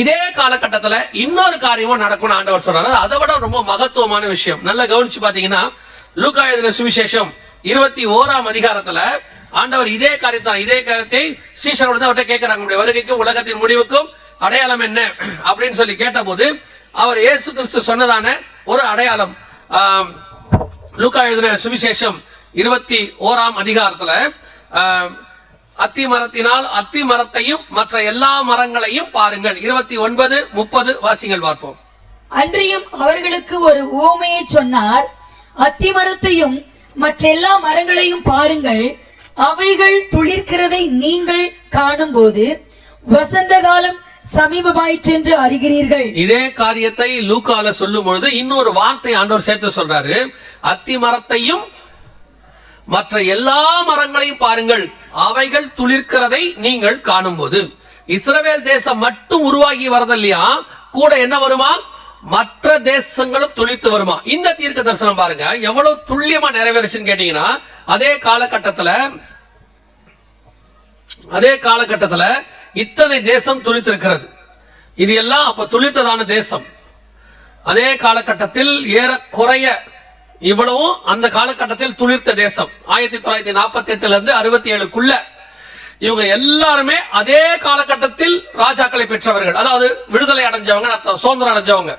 இதே காலகட்டத்துல இன்னொரு காரியமும் நடக்கும் ஆண்டவர் சொல்றாரு. அதை விட ரொம்ப மகத்துவமான விஷயம். நல்லா கவனிச்சு பாத்தீங்கன்னா லூக்கா எழுதின சுவிசேஷம் 21ஆம் அதிகாரத்துல ஆண்டவர் இதே காரியத்தை சீஷரோடு அவர்கிட்ட கேட்கிறாங்க, வருகைக்கும் உலகத்தின் முடிவுக்கும் அடையாளம் என்ன அப்படின்னு சொல்லி கேட்ட போது அவர் இயேசு கிறிஸ்து சொன்னதான ஒரு அடையாளம் லூக்கா எழுதின சுவிசேஷம் 21ஆம் அதிகாரத்துல அத்தி மரத்தினால் அத்தி மரத்தையும் மற்ற எல்லா மரங்களையும் பாருங்கள். 29, 30 வாசிங்கள் பார்ப்போம். அன்றியும் அவர்களுக்கு ஒரு உவமையை சொன்னார். அத்தி மரத்தையும் மற்ற எல்லா மரங்களையும் பாருங்கள், அவைகள் துளிர்க்கிறதை நீங்கள் காணும் போது வசந்த காலம் சமீபமாயிற்றென்று அறிகிறீர்கள். இதே காரியத்தை லூக்கால சொல்லும் பொழுது இன்னொரு வார்த்தை ஆண்டவர் சேர்த்து சொல்றாரு. அத்தி மரத்தையும் மற்ற எல்லா மரங்களையும் பாருங்கள், அவைகள் துளிர்க்கிறதை நீங்கள் காணும் போது. இஸ்ரவேல் தேசம் மட்டும் உருவாகி வரதில்லையா, கூட என்ன வருமா, மற்ற தேசங்களும் துளிர்த்து வருமா. இந்த தீர்க்க தரிசனம் பாருங்க எவ்வளவு துல்லியமா நிறைவேறுச்சுன்னு கேட்டீங்கன்னா, அதே காலகட்டத்துல இத்தனை தேசம் துளித்திருக்கிறது. இது எல்லாம் அப்ப துளிர்த்ததான தேசம். அதே காலகட்டத்தில் ஏறக்குறைய இவ்வளவும் அந்த காலகட்டத்தில் துளிர்த்த தேசம். 1948 இருந்து 67க்குள்ள இவங்க எல்லாருமே அதே காலகட்டத்தில் ராஜாக்களை பெற்றவர்கள், அதாவது விடுதலை அடைஞ்சவங்க, சுதந்திரம் அடைஞ்சவங்க.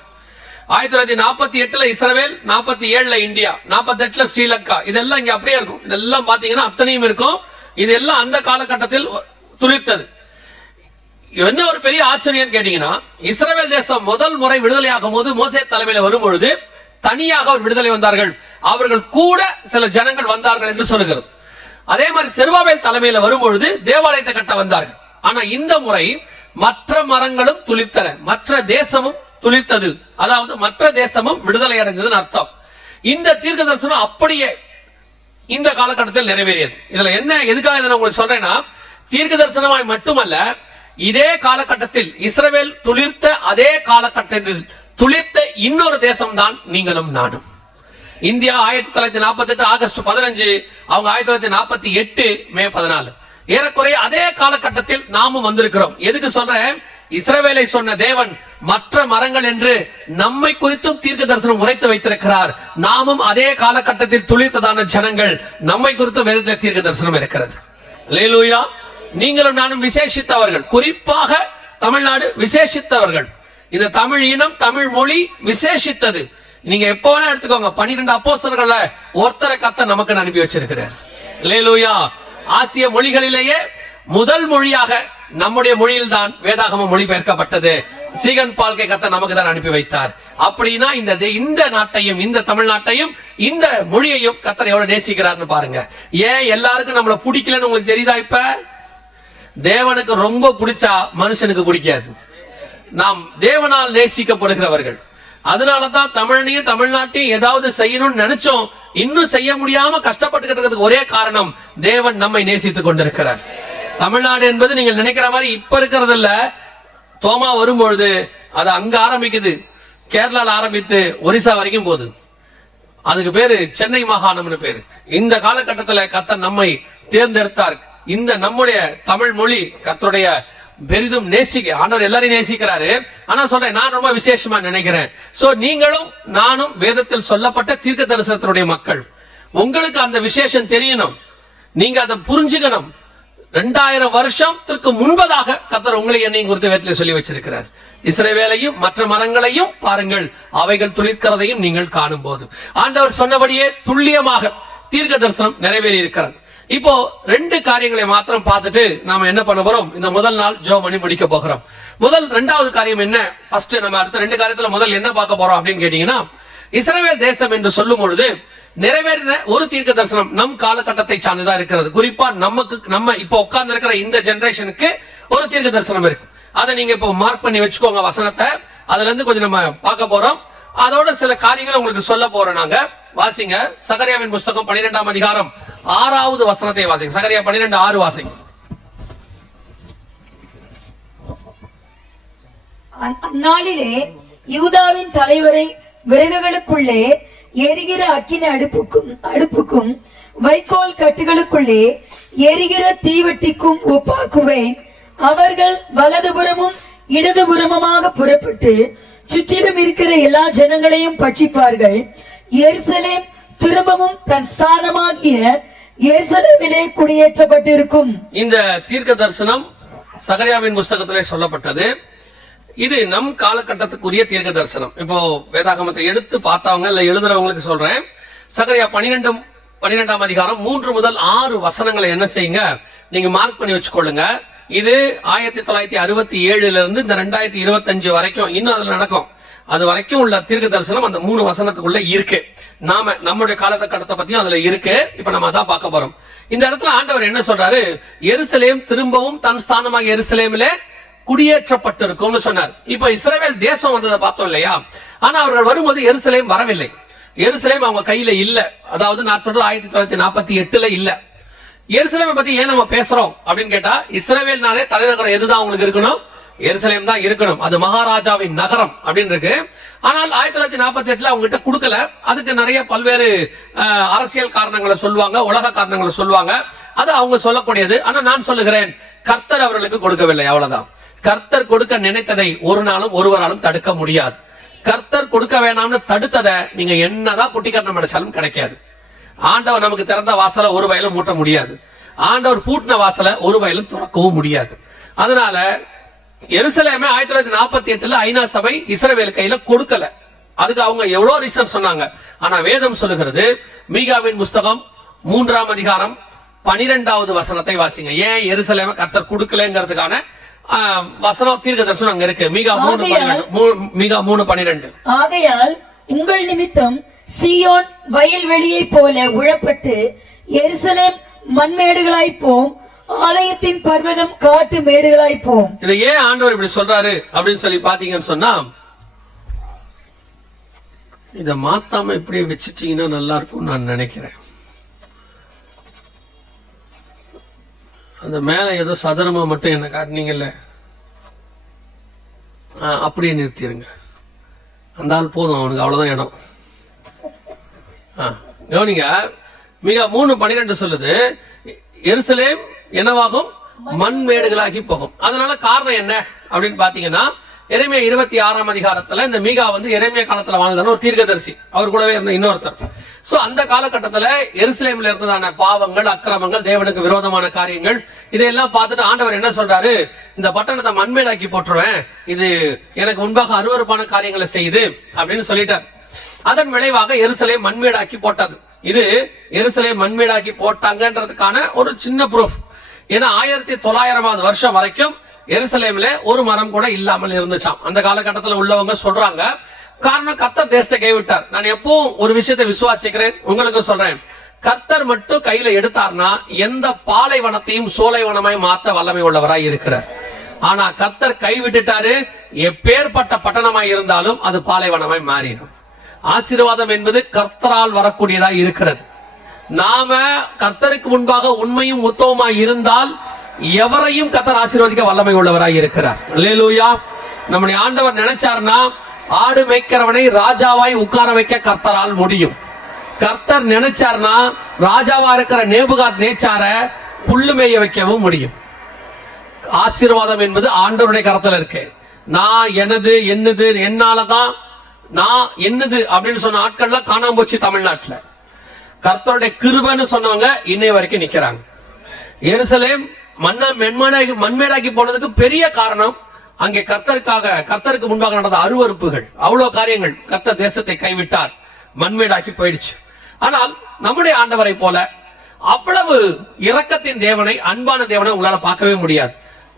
1948 இஸ்ரவேல், 47 இந்தியா, 48 ஸ்ரீலங்கா. இதெல்லாம் இங்க அப்படியே இருக்கும். இதெல்லாம் பாத்தீங்கன்னா அத்தனையும் இருக்கும். இதெல்லாம் அந்த காலகட்டத்தில் துளிர்த்தது. என்ன ஒரு பெரிய ஆச்சரியம் கேட்டீங்கன்னா, இஸ்ரவேல் தேசம் முதல் முறை விடுதலை ஆகும் போது மோசே தலைமையில வரும்பொழுது தனியாக அவர் விடுதலை வந்தார்கள். அவர்கள் கூட சில ஜனங்கள் வந்தார்கள் என்று சொல்லுகிறது. அதே மாதிரி செருபாபேல் தலைமையில வரும்பொழுது தேவாலயத்தை கட்ட வந்தார்கள். ஆனா இந்த முறை மற்ற மரங்களும் துளிர்த்தன, மற்ற தேசமும் துளிர்த்தது, அதாவது மற்ற தேசமும் விடுதலை அடைந்ததுன்னு அர்த்தம். இந்த தீர்க்க தரிசனம் அப்படியே இந்த காலகட்டத்தில் நிறைவேறியது. இதுல என்ன, எதுக்காக இதை உங்களுக்கு சொல்றேன்னா, தீர்க்க தரிசனமாய் மட்டுமல்ல, இதே காலகட்டத்தில் இஸ்ரவேல் துளிர்த்த அதே காலகட்டத்தில் துளிர்த்த இன்னொரு தேசம் தான் நீங்களும் நானும். இந்தியா 1948 ஆகஸ்ட் 15, அவங்க 1948 மே 14. ஏறக்குறைய அதே காலகட்டத்தில் நாமும் வந்திருக்கிறோம். எதுக்கு சொல்றேன், இஸ்ரவேலை சொன்ன தேவன் மற்ற மரங்கள் என்று நம்மை குறித்தும் தீர்க்க தரிசனம் உரைத்து வைத்திருக்கிறார். நாமும் அதே காலகட்டத்தில் துளிர்த்ததான ஜனங்கள், நம்மை குறித்தும் வேதத்தில் தீர்க்க தரிசனம் இருக்கிறது. அல்லேலூயா. நீங்களும் நானும் விசேஷித்தவர்கள், குறிப்பாக தமிழ்நாடு விசேஷித்தவர்கள். இந்த தமிழ் இனம், தமிழ் மொழி விசேஷித்தது. நீங்க எப்ப வேணா எடுத்துக்கோங்க, 12 அப்போஸ்தலர்கள்ல ஒருத்தரை கர்த்தர் நமக்கு அனுப்பி வச்சிருக்கிறார். அல்லேலூயா. ஆசிய மொழிகளிலேயே முதல் மொழியாக நம்முடைய மொழியில் தான் வேதாகமம் மொழிபெயர்க்கப்பட்டது. சீகன் பால்கை கர்த்தர் நமக்கு தான் அனுப்பி வைத்தார். அப்படின்னா இந்த நாட்டையும், இந்த தமிழ்நாட்டையும், இந்த மொழியையும் கர்த்தர் எவ்வளவு நேசிக்கிறார்னு பாருங்க. ஏன் எல்லாருக்கும் நம்மள பிடிக்கலன்னு உங்களுக்கு தெரியுதா? இப்ப தேவனுக்கு ரொம்ப பிடிச்சா மனுஷனுக்கு பிடிக்காது. நாம் தேவனால் நேசிக்கப்படுகிறவர்கள். அதனாலதான் தமிழையும் தமிழ்நாட்டையும் ஏதாவது செய்யணும்னு நினைச்சோம், இன்னும் செய்ய முடியாம கஷ்டப்பட்டு இருக்கிறதுக்கு ஒரே காரணம், தேவன் நம்மை நேசித்துக் கொண்டிருக்கிறார். தமிழ்நாடு என்பது நீங்கள் நினைக்கிற மாதிரி இப்ப இருக்கிறது இல்ல. தோமா வரும்பொழுது அது அங்க ஆரம்பிக்குது, கேரளால ஆரம்பித்து ஒரிசா வரைக்கும் போகுது. அதுக்கு பேரு சென்னை மாகாணம்னு பேரு. இந்த காலகட்டத்தில் கர்த்தர் நம்மை தேர்ந்தெடுத்தார். இந்த நம்முடைய தமிழ் மொழி கர்த்தருடைய பெரிதும் ஆண்டவர் எல்லாரையும் நேசிக்கிறாரு. ஆனா சொல்றேன், நான் ரொம்ப விசேஷமா நினைக்கிறேன். சோ நீங்களும் நானும் வேதத்தில் சொல்லப்பட்ட தீர்க்க தரிசனத்தினுடைய மக்கள். உங்களுக்கு அந்த விசேஷம் தெரியணும், நீங்க அதை புரிஞ்சுக்கணும். 2000 வருஷத்திற்கு முன்பதாக கர்த்தர் உங்களை என்னையும் குறித்து வேதத்தில் சொல்லி வச்சிருக்கிறார். இஸ்ரவேலையும் மற்ற மரங்களையும் பாருங்கள், அவைகள் துளிர்க்கிறதையும் நீங்கள் காணும் போது. ஆண்டவர் சொன்னபடியே துல்லியமாக தீர்க்க தரிசனம் நிறைவேறி இருக்கிறது. இப்போ 2 காரியங்களை மாத்திரம் பார்த்துட்டு நாம என்ன பண்ண போறோம், இந்த முதல் நாள் ஜெபம் பண்ணி முடிக்க போகிறோம். இரண்டாவது காரியம் என்ன, ஃபர்ஸ்ட் நம்ம அடுத்த 2 காரியத்துல முதல் என்ன பார்க்க போறோம் அப்படின்னு கேட்டீங்கன்னா, இஸ்ரவேல் தேசம் என்று சொல்லும் பொழுது நிறைவேறின ஒரு தீர்க்க தரிசனம் நம் காலகட்டத்தை சார்ந்துதான் இருக்கிறது. குறிப்பா நம்ம இப்ப உட்கார்ந்து இருக்கிற இந்த ஜெனரேஷனுக்கு ஒரு தீர்க்க தரிசனம் இருக்கு. அதை நீங்க இப்போ மார்க் பண்ணி வச்சுக்கோங்க வசனத்தை. அதுல இருந்து கொஞ்சம் நம்ம பார்க்க போறோம். அதோட சில காரியங்களை உங்களுக்கு சொல்ல போறோம். நாங்க வாசிங்க சகரியாவின் புஸ்தகம் 12ஆம் அதிகாரம் 6வது வசனத்தை வாசிங்க. சகரியா 12:6 வாசிங்க. அந்நாளிலே யூதாவின் தலைவரை விறகுகளுக்குள்ளே எரிகிற அக்கினி அடுப்புக்கும் வைக்கோல் கட்டுகளுக்குள்ளே எரிகிற தீவெட்டிக்கும் ஒப்பாக்குவேன். அவர்கள் வலதுபுறமும் இடதுபுறமாக புறப்பட்டு சுற்றிலும் இருக்கிற எல்லா ஜனங்களையும் பட்சிப்பார்கள். எருசலேம் திரும்பவும் தன் ஸ்தானமாகிய எருசலேமிலே குடியேற்றப்பட்டிருக்கும். இந்த தீர்க்க தரிசனம் சகரியாவின் புஸ்தகத்திலே சொல்லப்பட்டது. இது நம் காலகட்டத்துக்குரிய தீர்க்க தரிசனம். இப்போ வேதாகமத்தை எடுத்து பார்த்தவங்க இல்ல எழுதுறவங்களுக்கு சொல்றேன். சகரியா 12ஆம் அதிகாரம் 3 முதல் 6 வசனங்களை என்ன செய்யுங்க, நீங்க மார்க் பண்ணி வச்சுக்கொள்ளுங்க. இது 1967 இருந்து இந்த 2025 வரைக்கும் இன்னும் அதுல நடக்கும். அது வரைக்கும் உள்ள தீர்க்க தரிசனம் அந்த 3 வசனத்துக்குள்ள இருக்கு. நம்முடைய காலகட்டத்தை பத்தியும் அதுல இருக்கு. இப்ப நம்ம அதான் பார்க்க போறோம். இந்த இடத்துல ஆண்டவர் என்ன சொல்றாரு, எருசலேம் திரும்பவும் தன் ஸ்தானமாக எருசலேமிலே குடியேற்றப்பட்டிருக்கும்னு சொன்னார். இப்ப இஸ்ரவேல் தேசம் வந்ததை பார்த்தோம் இல்லையா? ஆனா அவர்கள் வரும்போது எருசலேம் வரவில்லை. எருசலேம் அவங்க கையில இல்ல. அதாவது நான் சொல்றது 1948 இல்ல. எருசலேமை பத்தி ஏன் நம்ம பேசுறோம் அப்படின்னு கேட்டா, இஸ்ரவேல்னாலே தலைநகரம் எதுதான் உங்களுக்கு இருக்கணும்? எருசலேம் தான் இருக்கணும். அது மகாராஜாவின் நகரம் அப்படின்னு இருக்கு. ஆனால் 1948 அவங்க கிட்ட கொடுக்கல. அதுக்கு நிறைய பல்வேறு அரசியல் காரணங்களை சொல்லுவாங்க, உலக காரணங்களை சொல்லுவாங்க. அது அவங்க சொல்லக்கூடியது. ஆனா நான் சொல்லுகிறேன், கர்த்தர் அவர்களுக்கு கொடுக்கவில்லை, அவ்வளவுதான். கர்த்தர் கொடுக்க நினைத்ததை ஒரு நாளும் ஒருவராலும் தடுக்க முடியாது. கர்த்தர் கொடுக்க வேணாம்னு தடுத்ததை நீங்க என்னதான் குட்டிக்கரணம் அடைச்சாலும் கிடைக்காது. ஆண்டவர் நமக்கு திறந்த வாசலை ஒரு வயலும் மூட்ட முடியாது. ஆண்டவர் பூட்டின வாசலை ஒரு வயலும் திறக்கவும் முடியாது. அதனால எருசலேமை 1948 ஐநா சபை இஸ்ரவேல் கையில கொடுக்கல. அதுக்கு அவங்க எவ்வளவு ரீசன் சொன்னாங்க. ஆனா வேதம் சொல்லுகிறது, மீகாவின் புஸ்தகம் 3ஆம் அதிகாரம் 12வது வசனத்தை வாசிங்க. ஏன் எருசலேமை கர்த்தர் கொடுக்கலங்கிறதுக்கான வசனம் தீர்க்க தரிசனம் அங்க இருக்கு. மீகா 3:12. ஆகையால் உங்கள் நிமித்தம் சீயோன் வயல்வெளியை போல உழப்பட்டு எருசலேம் மண்மேடுகளாய் போம், ஆலயத்தின் பர்வதம் காட்டு மேடுகளாய் போம். இதை ஏன் ஆண்டவர் இப்படி சொல்றாரு அப்படின்னு சொல்லி பாத்தீங்கன்னு சொன்னா, இத மாத்தாம இப்படியே வச்சுட்டீங்கன்னா நல்லா இருக்கும் நான் நினைக்கிறேன். அந்த மேல ஏதோ சதுரமா மட்டும் என்ன காட்டினீங்கல்ல, அப்படியே நிறுத்திடுங்க. அந்த ஆள் போதும், அவனுக்கு அவ்வளவுதான் இடம். கவனிங்க, மிக 3:12 சொல்லுது, எருசலேம் என்னவாகும்? மண்மேடுகளாகி போகும். அதனால காரணம் என்ன அப்படின்னு பாத்தீங்கன்னா, எரேமியா 26ஆம் அதிகாரத்துல இந்த மீகா எரேமியா காலத்துல வாழ்ந்தான ஒரு தீர்க்கதரிசி. அவர் கூடவே இருந்த இன்னொருத்தர். சோ அந்த காலகட்டத்துல எருசலேம்ல இருந்ததான பாவங்கள், அக்கிரமங்கள், தேவனுக்கு விரோதமான காரியங்கள், இதையெல்லாம் பார்த்துட்டு ஆண்டவர் என்ன சொல்றாரு, இந்த பட்டணத்தை மண்மேடாக்கி போட்டுருவேன், இது எனக்கு முன்பாக அருவருப்பான காரியங்களை செய்யுது அப்படின்னு சொல்லிட்டார். அதன் விளைவாக எருசலேம் மண்மேடாக்கி போட்டது. இது எருசலேம் மண்மேடாக்கி போட்டாங்கன்றதுக்கான ஒரு சின்ன ப்ரூஃப். ஏன்னா 1900 வருஷம் வரைக்கும் எருசலேம்ல ஒரு மரம் கூட இல்லாமல் இருந்துச்சாம். அந்த காலகட்டத்தில் உள்ளவங்க சொல்றாங்க. காரணம், கர்த்தர் தேசத்தை கைவிட்டார். நான் எப்பவும் ஒரு விஷயத்தை விசுவாசிக்கிறேன், உங்களுக்கு சொல்றேன். கர்த்தர் மட்டும் கையில எடுத்தார்னா எந்த பாலைவனத்தையும் சோலைவனமாய் மாத்த வல்லமை உள்ளவராய் இருக்கிறார். ஆனா கர்த்தர் கைவிட்டுட்டாரு, எப்பேற்பட்ட பட்டணமாய் இருந்தாலும் அது பாலைவனமாய் மாறிடும். ஆசீர்வாதம் என்பது கர்த்தரால் வரக்கூடியதா இருக்கிறது. நாம கர்த்தருக்கு முன்பாக உண்மையும் உத்தமமாய் இருந்தால் எவரையும் கர்த்தர் ஆசீர்வதிக்க வல்லமை உள்ளவராய் இருக்கிறார். அல்லேலூயா. நம்முடைய ஆண்டவர் நினைச்சார்னா ஆடு மேய்க்கிறவனை ராஜாவாய் உட்கார வைக்க கர்த்தரால் முடியும். கர்த்தர் நினைச்சார்னா ராஜாவா இருக்கிற நேபுகாத் நேச்சார புல்லு மேய வைக்கவும் முடியும். ஆசீர்வாதம் என்பது ஆண்டவருடைய கரத்துல இருக்கு. நான் எனது என்னது என்னாலதான் நான் என்னது அப்படின்னு சொன்ன ஆட்கள்லாம் காணாம போச்சு தமிழ்நாட்டுல. கர்த்தருடைய கிருபைன்னு சொன்னவங்க இன்னை வரைக்கும் நிக்கிறாங்க. எருசலேம் மண்மேடாக்கி போனதுக்கு பெரிய காரணம், அங்கே கர்த்தருக்கு முன்பாக நடந்த அருவருப்புகள், அவ்வளவு காரியங்கள். கர்த்தர் தேசத்தை கைவிட்டார், மண்மேடாக்கி போயிடுச்சு. ஆனால் நம்முடைய ஆண்டவரை போல அவ்வளவு இரக்கத்தின் தேவனை, அன்பான தேவனை உங்களால பார்க்கவே முடியாது.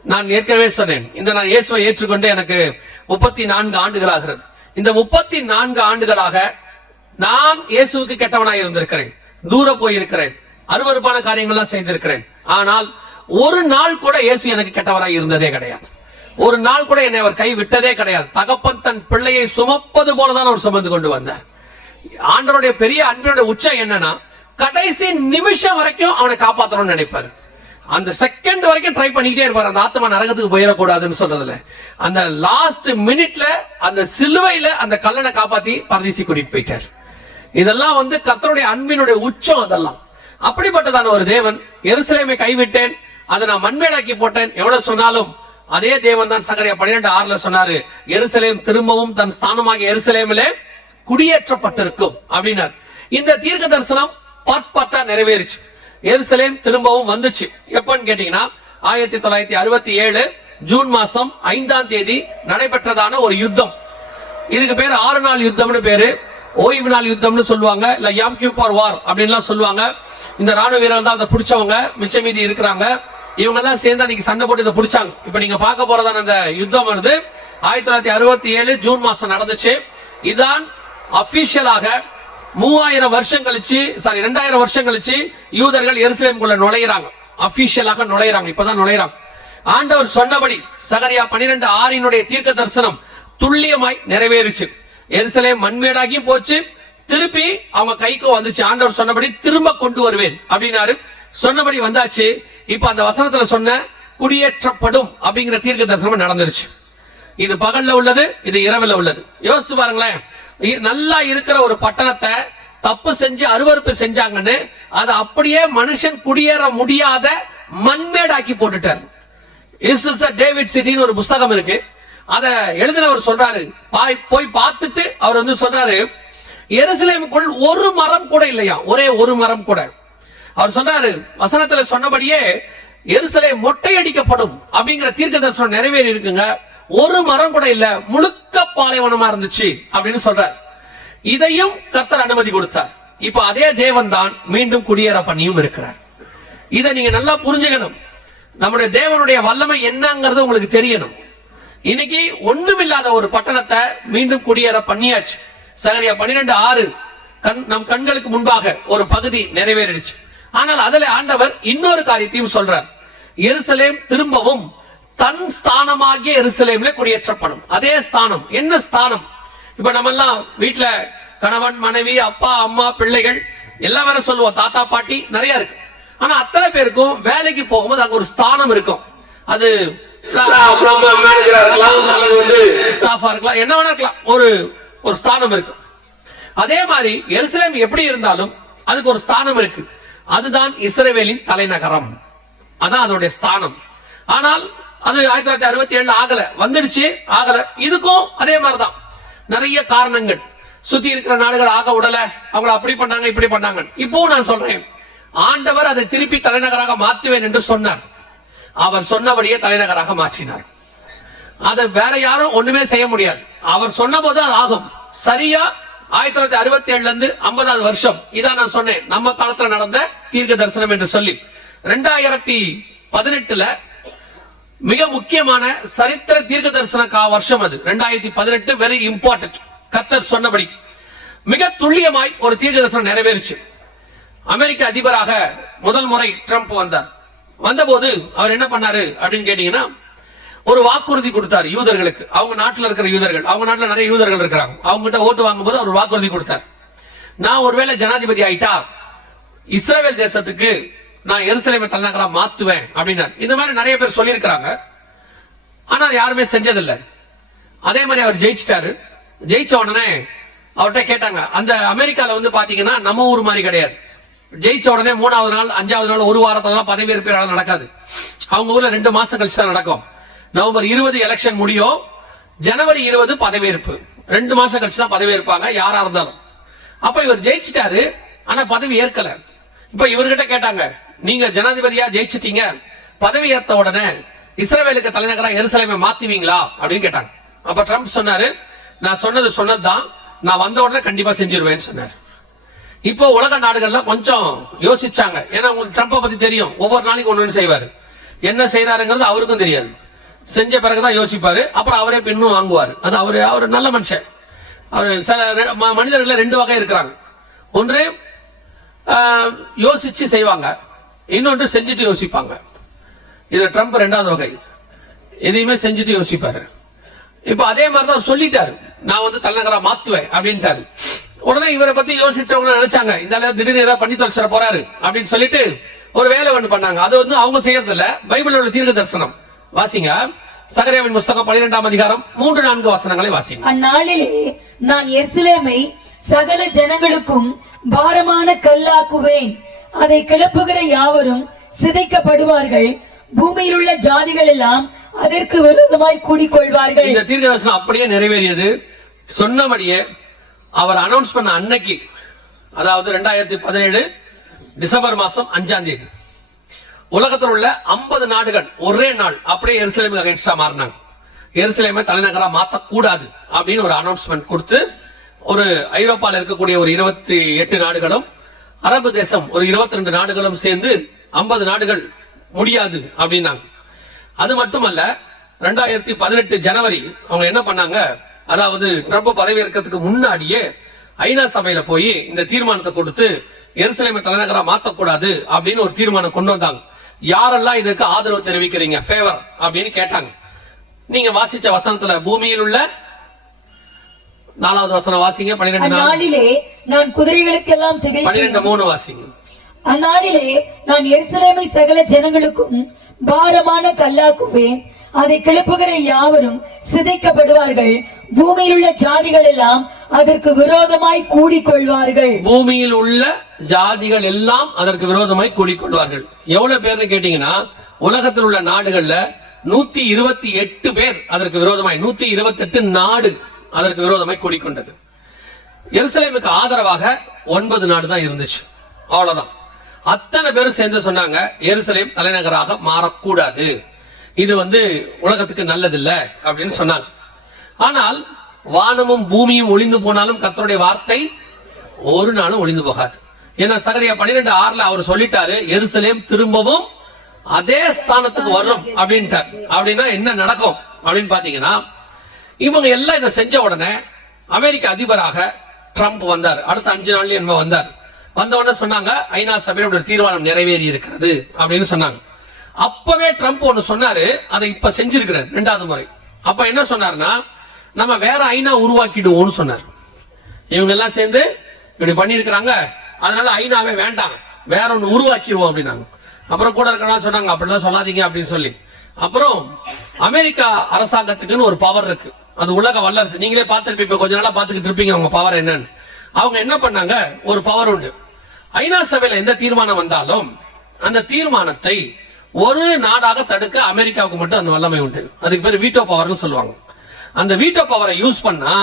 நான் ஏற்கனவே சொன்னேன், நான் இயேசுவை ஏற்றுக்கொண்டு எனக்கு 34 ஆண்டுகளாகிறது. இந்த 34 ஆண்டுகளாக நான் இயேசுவுக்கு கெட்டவனாய் இருந்திருக்கிறேன், தூர போயிருக்கிறேன், அருவருப்பான காரியங்கள்லாம் செய்திருக்கிறேன். ஆனால் ஒரு நாள் கூட இயேசு எனக்கு கெட்டவராய் இருந்ததே கிடையாது. ஒரு நாள் கூட என்னை அவர் கை விட்டதே கிடையாது. தகப்பன் தன் பிள்ளையை சுமப்பது போலதான் அவர் சுமந்து கொண்டு வந்தார். ஆண்டவருடைய பெரிய அன்பினுடைய உச்சம் என்னன்னா, கடைசி நிமிஷம் வரைக்கும் அவனை காப்பாற்றணும்னு நினைப்பாரு. அந்த செகண்ட் வரைக்கும் ட்ரை பண்ணிக்கிட்டே இருப்பாரு, அந்த ஆத்மா நரகத்துக்கு போயிடக்கூடாதுன்னு சொல்றதுல. அந்த லாஸ்ட் மினிட்ல அந்த சிலுவையில அந்த கல்லனை காப்பாத்தி பரதீசி கூட்டிட்டு போயிட்டார். இதெல்லாம் கர்த்தருடைய அன்பினுடைய உச்சம். அதெல்லாம் அப்படிப்பட்டதான ஒரு தேவன், எருசலேமை கைவிட்டேன், அதை நான் மண்மேடாக்கி போட்டேன், எவ்வளவு சொன்னாலும் அதே தேவன் தான் சகரியா 12:6 சொன்னாரு, எருசலேம் திரும்பவும் தன் ஸ்தானமாகிய எருசலேமிலே குடியேற்றப்பட்டிருக்கும் அப்படின்னார். இந்த தீர்க்க தரிசனம் பாட்பாட்டா நிறைவேறிச்சு. எருசலேம் திரும்பவும் வந்துச்சு. எப்பன்னு கேட்டீங்கன்னா 1967 ஜூன் மாசம் 5ஆம் தேதி நடைபெற்றதான ஒரு யுத்தம். இதுக்கு பேரு 6 நாள் யுத்தம்னு பேரு, ஓய்வு நாள் யுத்தம்னு சொல்லுவாங்க, இல்ல யாம் கியூபார் வார் அப்படின்லாம் சொல்லுவாங்க. இந்த ராணுவ வீரர்கள் தான் அதை பிடிச்சவங்க, மிச்ச மீதி இருக்கிறாங்க. இவங்க எல்லாம் சேர்ந்து அன்னைக்கு சண்டை போட்டு இதை பிடிச்சாங்க. இப்ப நீங்க பார்க்க போறதான அந்த யுத்தம் வருது 1967 ஜூன் மாசம் நடந்துச்சு. இதுதான் அபிஷியலாக 2000 வருஷம் கழிச்சு 2000 வருஷம் கழிச்சு யூதர்கள் எருசலேமுக்குள்ள நுழையிறாங்க. அபிஷியலாக நுழையிறாங்க, இப்பதான் நுழையிறாங்க. ஆண்டவர் சொன்னபடி சகரியா 12:6 தீர்க்க தரிசனம் துல்லியமாய் நிறைவேறிச்சு. எருசலேம் மண்மேடாகி போச்சு, திருப்பி அவங்க கைக்கு வந்துச்சு. ஆண்டவர் சொன்னபடி திரும்ப கொண்டு வருவேன் அப்படின்னாரு. சொன்னபடி வந்தாச்சு. இப்ப அந்த வசனத்துல சொன்ன குடியேற்றப்படும் அப்படிங்கிற தீர்க்க தரிசனம் நடந்துருச்சு. இது பகல்ல உள்ளது, இது இரவுல உள்ளது. யோசிச்சு பாருங்களேன், நல்லா இருக்கிற ஒரு பட்டணத்தை தப்பு செஞ்சு அருவருப்பு செஞ்சாங்கன்னு அதை அப்படியே மனுஷன் குடியேற முடியாத மண்மேடாக்கி போட்டுட்டார். இஸ் இஸ் டேவிட் சிட்டின்னு ஒரு புஸ்தகம் இருக்கு. அத எழுதினவர் சொல்றாரு, போய் பார்த்துட்டு அவர் வந்து சொல்றாரு, எருசலேமுக்குள் ஒரு மரம் கூட இல்லையா, ஒரே ஒரு மரம் கூட. அவர் சொன்னாரு, வசனத்துல சொன்னபடியே எருசலேம் மொட்டையடிக்கப்படும் அப்படிங்கிற தீர்க்க தரிசனம் நிறைவேறி இருக்குங்க. ஒரு மரம் கூட இல்ல, முழுக்க பாலைவனமா இருந்துச்சு அப்படின்னு சொல்றார். இதையும் கர்த்தர் அனுமதி கொடுத்தார். இப்ப அதே தேவன் தான் மீண்டும் குடியேற பண்ணியும் இருக்கிறார். இதை நீங்க நல்லா புரிஞ்சுக்கணும். நம்முடைய தேவனுடைய வல்லமை என்னங்கிறது உங்களுக்கு தெரியணும். இன்னைக்கு ஒண்ணுமில்லாத ஒரு பட்டணத்தை மீண்டும் குடியேற பண்ணியாச்சு. சகரியா 12:6 நம் கண்களுக்கு முன்பாக ஒரு பகுதி நிறைவேறிடுச்சு. ஆனால் அதுல ஆண்டவர் இன்னொரு காரியத்தையும் சொல்றார். எருசலேம் திரும்பவும் தன் ஸ்தானமாகிய எருசலேம்ல குடியேற்றப்படும். அதே ஸ்தானம். என்ன ஸ்தானம்? இப்ப நம்ம எல்லாம் வீட்டுல கணவன் மனைவி அப்பா அம்மா பிள்ளைகள் எல்லாம் வேற சொல்லுவோம், தாத்தா பாட்டி நிறைய இருக்கு. ஆனா அத்தனை பேருக்கும் வேலைக்கு போகும்போது அங்க ஒரு ஸ்தானம் இருக்கும். அது ஸ்டாஃபா இருக்கலாம், என்ன வேணா இருக்கலாம், ஒரு ஸ்தானம் இருக்கு. அதே மாதிரி எருசலேம் எப்படி இருந்தாலும் அதுக்கு ஒரு ஸ்தானம் இருக்கு. அதுதான் இஸ்ரவேலின் தலைநகரம். அதான் அதோடைய ஸ்தானம். ஆனால் அது 1967 ஆகல, வந்துடுச்சு, ஆகல. இதுக்கும் அதே மாதிரிதான் நிறைய காரணங்கள். சுத்தி இருக்கிற நாடுகள் ஆக உடல, அவங்களை அப்படி பண்ணாங்க இப்படி பண்ணாங்க. இப்போ நான் சொல்றேன், ஆண்டவர் அதை திருப்பி தலைநகராக மாற்றுவேன் என்று சொன்னார். அவர் சொன்னபடியே தலைநகராக மாற்றினார். அதை வேற யாரும் ஒண்ணுமே செய்ய முடியாது. அவர் சொன்ன போது அது ஆகும். சரியா 1967 இருந்து 50வது வருஷம். இதான் நான் சொன்னேன், நம்ம காலத்துல நடந்த தீர்க்க தரிசனம் என்று சொல்லி. 2018 மிக முக்கியமான சரித்திர தீர்க்க தரிசன வருஷம் அது. 2018 வெரி இம்பார்ட்டன்ட். கர்த்தர் சொன்னபடி மிக துல்லியமாய் ஒரு தீர்க்க தரிசனம் நிறைவேறிச்சு. அமெரிக்க அதிபராக முதல் முறை ட்ரம்ப் வந்தார். வந்தபோது அவர் என்ன பண்ணாரு அப்படின்னு கேட்டீங்கன்னா, ஒரு வாக்குறுதி கொடுத்தார் யூதர்களுக்கு. அவங்க நாட்டில் இருக்கிற யூதர்கள், அவங்க நாட்டில் நிறைய யூதர்கள் இருக்கிறாங்க, அவங்க கிட்ட ஓட்டு வாங்கும் போது அவர் வாக்குறுதி கொடுத்தார். நான் ஒருவேளை ஜனாதிபதி ஆயிட்டா இஸ்ரவேல் தேசத்துக்கு நான் எருசலேமை தலைநகரா மாத்துவேன் அப்படின்னார். இந்த மாதிரி நிறைய பேர் சொல்லி இருக்கிறாங்க, ஆனால் யாருமே செஞ்சதில்லை. அதே மாதிரி அவர் ஜெயிச்சிட்டாரு. ஜெயிச்ச உடனே அவர்கிட்ட கேட்டாங்க, அந்த அமெரிக்கால வந்து பாத்தீங்கன்னா நம்ம ஊர் மாதிரி கிடையாது. ஜெயிச்ச உடனே 3வது நாள் 5வது நாள் ஒரு வாரத்துல பதவியேற்பு நடக்காது. அவங்க ஊர்ல 2 மாசம் கழிச்சு தான் நடக்கும். நவம்பர் 20 எலெக்ஷன் முடியும், ஜனவரி 20 பதவியேற்பு. 2 மாசம் கழிச்சு தான் பதவியேற்பாங்க யாரா இருந்தாலும். அப்ப இவர் ஜெயிச்சிட்டாரு, ஆனா பதவி ஏற்கல. இப்ப இவர்கிட்ட கேட்டாங்க, நீங்க ஜனாதிபதியா ஜெயிச்சிட்டீங்க, பதவி ஏற்ற உடனே இஸ்ரவேலுக்கு தலைநகரா எருசலேமை மாத்துவீங்களா அப்படின்னு கேட்டாங்க. அப்ப ட்ரம்ப் சொன்னாரு, நான் சொன்னதுதான், நான் வந்த உடனே கண்டிப்பா செஞ்சிருவேன்னு சொன்னார். இப்போ உலக நாடுகள்லாம் கொஞ்சம் யோசிச்சாங்க. ஏன்னா உங்களுக்கு ட்ரம்ப்பை பத்தி தெரியும், ஒவ்வொரு நாளைக்கு ஒண்ணு செய்வாரு. என்ன செய்யறாருங்கிறது அவருக்கும் தெரியாது. செஞ்ச பிறகுதான் யோசிப்பாரு, அப்புறம் அவரே பின்னும் வாங்குவாரு. அது அவர் நல்ல மனுஷன். அவர் சில மனிதர்கள் 2 வகை இருக்கிறாங்க. ஒன்று யோசிச்சு செய்வாங்க, இன்னொன்று செஞ்சுட்டு யோசிப்பாங்க. இது ட்ரம்ப் 2வது வகை. எதையுமே செஞ்சுட்டு யோசிப்பாரு. இப்ப அதே மாதிரிதான் அவர் சொல்லிட்டாரு, நான் வந்து தலைநகரா மாத்துவேன் அப்படின்ட்டாரு. உடனே இவரை பத்தி யோசிச்சவங்க நினைச்சாங்க, இந்த திடீர்னு ஏதாவது பண்ணி தொலைச்சிட போறாரு அப்படின்னு சொல்லிட்டு ஒரு வேலை ஒண்ணு பண்ணாங்க. அது வந்து அவங்க செய்யறது இல்ல, பைபிள் உள்ள தீர்க்க தரிசனம் வாசிங்க. சகரியாவின் புஸ்தகம் 12ஆம் அதிகாரம் 3-4 வசனங்களை வாசிங்க. அந்நாளிலே நான் எருசலேமை சகல ஜனங்களுக்கும் பாரமான கல்லாக்குவேன், அதை கிளப்புகிற யாவரும் சிதைக்கப்படுவார்கள். பூமியில் உள்ள ஜாதிகள் எல்லாம் அதற்கு விரோதமாய் கூடிக்கொள்வார்கள். இந்த தீர்க்கதரிசனம் அப்படியே நிறைவேறியது. சொன்னபடியே அவர் அனௌன்ஸ் பண்ண அன்னைக்கு, அதாவது 2017 டிசம்பர் மாசம் 5ஆம் தேதி உலகத்தில் உள்ள 50 நாடுகள் ஒரே நாள் அப்படியே எருசலேமுக்கு அகைன்ஸ்டா மாறினாங்க. எருசலேமை தலைநகரா மாற்றக்கூடாது அப்படின்னு ஒரு அனௌன்ஸ்மெண்ட் கொடுத்து, ஒரு ஐரோப்பாவில் இருக்கக்கூடிய ஒரு 28 நாடுகளும், அரபு தேசம் ஒரு 22 நாடுகளும் சேர்ந்து 50 நாடுகள் முடியாது அப்படின்னாங்க. அது மட்டுமல்ல, 2018 ஜனவரி அவங்க என்ன பண்ணாங்க, அதாவது ட்ரம்ப் பதவி ஏற்கிறதுக்கு முன்னாடியே ஐநா சபையில போய் இந்த தீர்மானத்தை கொடுத்து எருசலேமை தலைநகரா மாற்றக்கூடாது அப்படின்னு ஒரு தீர்மானம் கொண்டு வந்தாங்க. யாரெல்லாம் இதற்கு ஆதரவு தெரிவிக்கிறீங்க, ஃபேவர் அப்படின்னு கேட்டாங்க. நீங்க வாசிச்ச வசனத்துல பூமியில் உள்ள 4வது வசனம் வாசிங்க. 12 அந்நாளிலே நான் குதிரைகளுக்கெல்லாம் 12:3 வாசிங்க. அந்நாளிலே நான் எருசலேமை சகல ஜனங்களுக்கும் பாரமான கல்லாக்குவேன். அதை கிளப்புகிற யாவரும் சிதைக்கப்படுவார்கள். பூமியில் உள்ள ஜாதிகள் எல்லாம் அதற்கு விரோதமாய் கூடிக்கொள்வார்கள். பூமியில் உள்ள ஜாதிகள் எல்லாம் அதற்கு விரோதமாய் கூடிக்கொள்வார்கள். எவ்வளவு பேர்னு கேட்டீங்கன்னா, உலகத்தில் உள்ள நாடுகள்ல 128 பேர் அதற்கு விரோதமாய், 128 நாடு அதற்கு விரோதமாய் கூடிக்கொண்டது. எருசலேமுக்கு ஆதரவாக 9 நாடு தான் இருந்துச்சு, அவ்வளவுதான். அத்தனை பேரும் சேர்ந்து சொன்னாங்க, எருசலேம் தலைநகராக மாறக்கூடாது, இது உலகத்துக்கு நல்லதில்லை அப்படின்னு சொன்னாங்க. ஆனால் வானமும் பூமியும் ஒளிந்து போனாலும் கர்த்தருடைய வார்த்தை ஒரு நாளும் ஒளிந்து போகாது. ஏன்னா சகரியா 12:6 அவர் சொல்லிட்டாரு, எருசலேம் திரும்பவும் அதே ஸ்தானத்துக்கு வரும் அப்படின்ட்டார். அப்படின்னா என்ன நடக்கும் அப்படின்னு பாத்தீங்கன்னா, இவங்க எல்லாம் இதை செஞ்ச உடனே அமெரிக்க அதிபராக ட்ரம்ப் வந்தார். அடுத்த 5 நாள்ல என்ன வந்தார். வந்த உடனே சொன்னாங்க, ஐநா சபையோட ஒரு தீர்மானம் நிறைவேறி இருக்கிறது அப்படின்னு சொன்னாங்க. அப்பவே ட்ரம்ப் ஒண்ணு சொன்னாரு, அதை இப்ப செஞ்சிருக்கிறார் 2வது முறை. அப்ப என்ன சொன்னாருன்னா, நம்ம வேற ஐநா உருவாக்கிடுவோம்னு சொன்னார். இவங்க எல்லாம் சேர்ந்து இப்படி பண்ணிருக்கிறாங்க, அதனால ஐநாவே வேண்டாம், வேற ஒண்ணு உருவாக்கிடுவோம் அப்படின்னாங்க. அப்புறம் கூட இருக்கிறவங்க சொன்னாங்க, அப்படிலாம் சொல்லாதீங்க அப்படின்னு சொல்லி. அப்புறம் அமெரிக்கா அரசாங்கத்துக்குன்னு ஒரு பவர் இருக்கு, அது உலக வல்லரசு. நீங்களே பார்த்திருப்பீங்க, கொஞ்ச நாளா பாத்துக்கிட்டு இருப்பீங்க அவங்க பவர் என்னன்னு. அவங்க என்ன பண்ணாங்க, ஒரு பவர் உண்டு. ஐநா சபையில எந்த தீர்மானம் வந்தாலும் அந்த தீர்மானத்தை ஒரு நாடாக தடுக்க அமெரிக்காவுக்கு மட்டும் அந்த வல்லமை உண்டு. அதுக்கு பேர் வீட்டோ பவர்னு சொல்லுவாங்க. அந்த வீட்டோ பவரை யூஸ் பண்ணா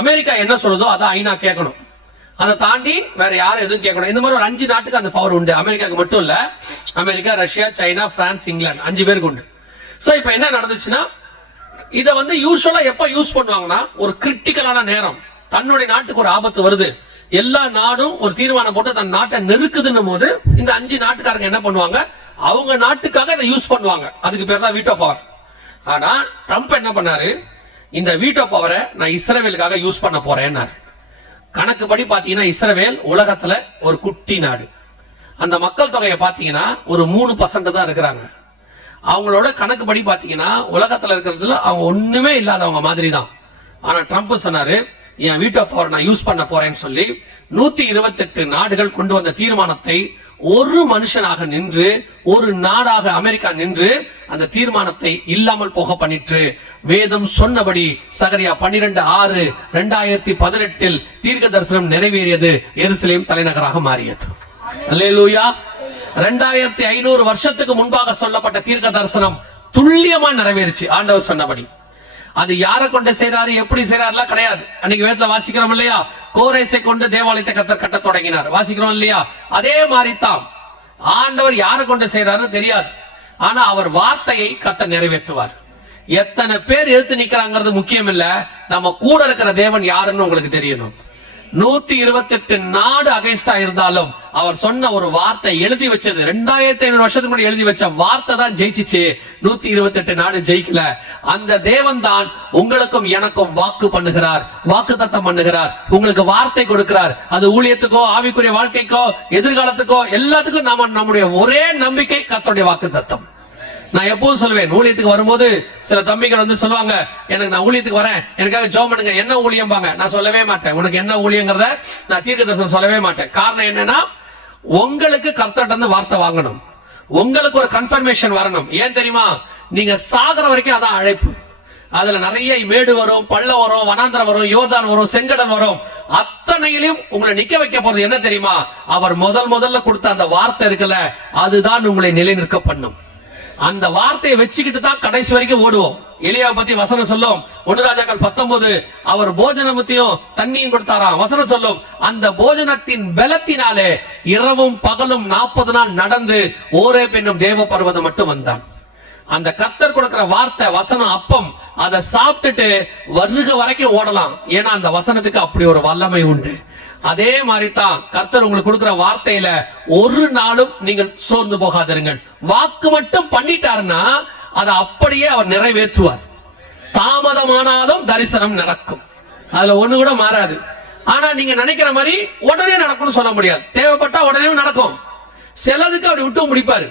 அமெரிக்கா என்ன சொல்லுதோ அதை ஐநா கேட்கணும், அதை தாண்டி வேற யாரும் எதுவும் கேட்கணும். இந்த மாதிரி ஒரு 5 நாட்டுக்கு அந்த பவர் உண்டு. அமெரிக்காவுக்கு மட்டும் இல்ல, America, Russia, China, France, England 5 பேருக்கு உண்டு. சோ இப்ப என்ன நடந்துச்சுன்னா, இதை யூசுவலா எப்ப யூஸ் பண்ணுவாங்கன்னா, ஒரு கிரிட்டிக்கலான நேரம், தன்னுடைய நாட்டுக்கு ஒரு ஆபத்து வருது, எல்லா நாடும் ஒரு தீர்மானம் போட்டு தன் நாட்டை நெருக்குதுன்னும் போது இந்த 5 நாட்டுக்காரங்க என்ன பண்ணுவாங்க, அவங்க நாட்டுக்காக இதை யூஸ் பண்ணுவாங்க. அதுக்கு பேர் தான் வீட்டோ பவர். ஆனா ட்ரம்ப் என்ன பண்ணாரு, இந்த வீட்டோ பவரை நான் இஸ்ரேலுக்காக யூஸ் பண்ண போறேன்னாரு. கணக்குப்படி பாத்தீங்கன்னா இஸ்ரேல் உலகத்துல ஒரு குட்டி நாடு. அந்த மக்கள் தொகையை பாத்தீங்கன்னா ஒரு 3% தான் இருக்கிறாங்க. அவங்களோட கணக்குப்படி பாத்தீங்கன்னா உலகத்துல இருக்கிறதுல அவங்க ஒண்ணுமே இல்லாதவங்க மாதிரி தான். ஆனா ட்ரம்ப் சொன்னாரு, என் வீட்டோ பவர் நான் யூஸ் பண்ண போறேன்னு சொல்லி 128 நாடுகள் கொண்டு வந்த தீர்மானத்தை ஒரு மனுஷனாக நின்று, ஒரு நாடாக அமெரிக்கா நின்று அந்த தீர்மானத்தை இல்லாமல் போக பண்ணிற்று. வேதம் சொன்னபடி சகரியா 12:6 2018 தீர்க்க தரிசனம் நிறைவேறியது. எருசலேம் தலைநகராக மாறியது. அல்லேலூயா. 2500 வருஷத்துக்கு முன்பாக சொல்லப்பட்ட தீர்க்க தரிசனம் துல்லியமா நிறைவேறிச்சு ஆண்டவர் சொன்னபடி. அது யாரை கொண்டு செய்றாரு, எப்படி செய்றாருலாம் கிடையாது. அன்னைக்கு வேதத்துல வாசிக்கிறோம் இல்லையா, கோரேசை கொண்டு தேவாலயத்தை கர்த்தர் கட்ட தொடங்கினார், வாசிக்கிறோம் இல்லையா. அதே மாதிரி தான் ஆண்டவர் யாரை கொண்டு செய்றாரு தெரியாது, ஆனா அவர் வார்த்தையை கர்த்தர் நிறைவேற்றுவார். எத்தனை பேர் எதிர்த்து நிக்கிறாங்கிறது முக்கியம் இல்ல, நம்ம கூட இருக்கிற தேவன் யாருன்னு உங்களுக்கு தெரியணும். 128 நாடு அகைன்ஸ்டா இருந்தாலும் அவர் சொன்ன ஒரு வார்த்தை எழுதி வச்சது 2500 வருஷத்துக்கு முன்னாடி எழுதி வச்ச வார்த்தை தான் ஜெயிச்சிச்சு. 128 நாடு ஜெயிக்கல. அந்த தேவன் தான் உங்களுக்கும் எனக்கும் வாக்கு பண்ணுகிறார், வாக்கு தத்தம் பண்ணுகிறார், உங்களுக்கு வார்த்தை கொடுக்கிறார். அது ஊழியத்துக்கோ, ஆவிக்குரிய வாழ்க்கைக்கோ, எதிர்காலத்துக்கோ, எல்லாத்துக்கும் நம்முடைய ஒரே நம்பிக்கை கர்த்தருடைய வாக்கு தத்தம். நான் எப்பவும் சொல்லுவேன், ஊழியத்துக்கு வரும்போது சில தம்பிகள் சொல்லுவாங்க, எனக்கு நான் ஊழியத்துக்கு வரேன், எனக்காக ஜெபம் பண்ணுங்க, என்ன ஊழியம்பாங்க. நான் சொல்லவே மாட்டேன், உனக்கு என்ன ஊழியங்கிறத நான் தீர்க்க தரிசனம் சொல்லவே மாட்டேன். காரணம் என்னன்னா, உங்களுக்கு கர்த்தர்ட்ட இருந்து வார்த்தை வாங்கணும், உங்களுக்கு ஒரு கன்ஃபர்மேஷன் வரணும். ஏன் தெரியுமா, நீங்க சாகர வரைக்கும் அதான் அழைப்பு. அதுல நிறைய மேடு வரும், பள்ளம் வரும், வனாந்திரம் வரும், யோர்தான் வரும், செங்கடல் வரும். அத்தனையிலும் உங்களை நிக்க வைக்க போறது என்ன தெரியுமா, அவர் முதல்ல கொடுத்த அந்த வார்த்தை இருக்குல்ல, அதுதான் உங்களை நிலை நிற்க பண்ணும். அந்த வார்த்தையை வச்சுக்கிட்டு தான் கடைசி வரைக்கும் ஓடுவோம். எலியாவை பத்தி வசனம் சொல்லும் 1 ராஜாக்கள் 19 அவர் போஜனத்தையும் தண்ணியும் கொடுத்தாராம். வசனம் சொல்லும் அந்த போஜனத்தின் பலத்தினாலே இரவும் பகலும் 40 நாள் நடந்து ஓரேப் என்னும் தேவ பர்வதம் மட்டும் வந்தான். அந்த கர்த்தர் கொடுக்கிற வார்த்தை வசனம் அப்பம் அதை சாப்பிட்டுட்டு வருக வரைக்கும் ஓடலாம். ஏன்னா அந்த வசனத்துக்கு அப்படி ஒரு வல்லமை உண்டு. அதே மாதிரி தான் கர்த்தர் உங்களுக்கு கொடுக்கிற வார்த்தையில ஒரு நாளும் நீங்கள் சோர்ந்து போகாதீர்கள். வாக்கு மட்டும் பண்ணிட்டாருன்னா அதை அப்படியே அவர் நிறைவேற்றுவார். தாமதமானாலும் தரிசனம் நடக்கும், அதுல ஒண்ணு கூட மாறாது. ஆனா நீங்க நினைக்கிற மாதிரி உடனே நடக்கும்னு சொல்ல முடியாது. தேவைப்பட்டா உடனே நடக்கும். சிலதுக்கு அப்படி விட்டு முடிப்பாரு.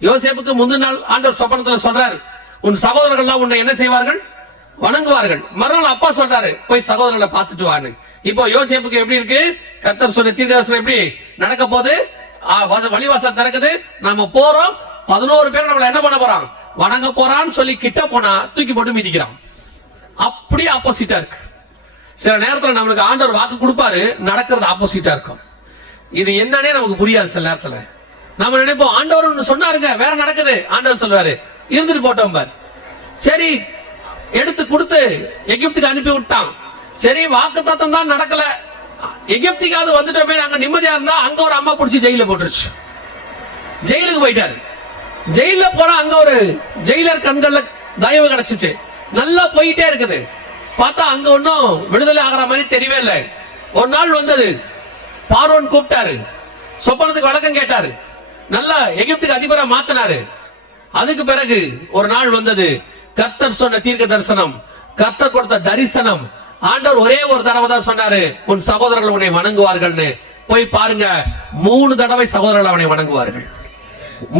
யோசேப்புக்கு முந்தின நாள் ஆண்டவர் சொப்பனத்துல சொல்றாரு, உன் சகோதரர்கள் உன்னை என்ன செய்வார்கள், வணங்குவார்கள். மறுநாள் அப்பா சொல்றாரு, போய் சகோதரர்களை பார்த்துட்டு வான்னு. இப்போ யோசேப்புக்கு எப்படி இருக்கு, கர்த்தர் சொன்ன தீர்க்கதரிசனம் எப்படி நடக்க போகுது, வழிவாசல் திறக்குது, நாம போறோம், 11 பேர் நம்மள என்ன பண்ண போறான், வணங்க போறான்னு சொல்லி கிட்ட போனா தூக்கி போட்டு மிதிக்கிறான். அப்படியே ஆப்போசிட்டா இருக்கு. சில நேரத்துல நம்மளுக்கு ஆண்டவர் வாக்கு கொடுப்பாரு, நடக்கிறது ஆப்போசிட்டா இருக்கும். இது என்னன்னே நமக்கு புரியாது. சில நேரத்துல நம்ம நினைப்போம் ஆண்டவர் சொன்னாருங்க, வேற நடக்குது. ஆண்டவர் சொல்வாரு இருந்துட்டு போட்டோம் பார். சரி எடுத்து கொடுத்து எகிப்துக்கு அனுப்பி விட்டான். சரி வாக்கு தத்தம் தான் நடக்கல, எகிப்துக்காவது வந்துட்டோமே நாங்க நிம்மதியா இருந்தா, அங்க ஒரு அம்மா பிடிச்சி ஜெயில போட்டுருச்சு. ஜெயிலுக்கு போயிட்டாரு. ஜெயில போனா அங்க ஒரு ஜெயிலர் கண்கள்ல தயவு கிடைச்சிச்சு. நல்லா போயிட்டே இருக்குது. பார்த்தா அங்க ஒன்னும் விடுதலை ஆகிற மாதிரி தெரியவே இல்லை. ஒரு நாள் வந்தது, பார்வோன் கூப்பிட்டாரு, சொப்பனத்துக்கு வழக்கம் கேட்டாரு, நல்லா எகிப்துக்கு அதிபரா மாத்தினாரு. அதுக்கு பிறகு ஒரு நாள் வந்தது, கர்த்தர் சொன்ன தீர்க்க தரிசனம், கர்த்தர் கொடுத்த தரிசனம். ஆண்டவர் ஒரே ஒரு தடவை தான் சொன்னாரு, உன் சகோதரர்கள் உன்னை வணங்குவார்கள்னு. போய் பாருங்க, 3 தடவை சகோதரர்கள் அவனை வணங்குவார்கள்.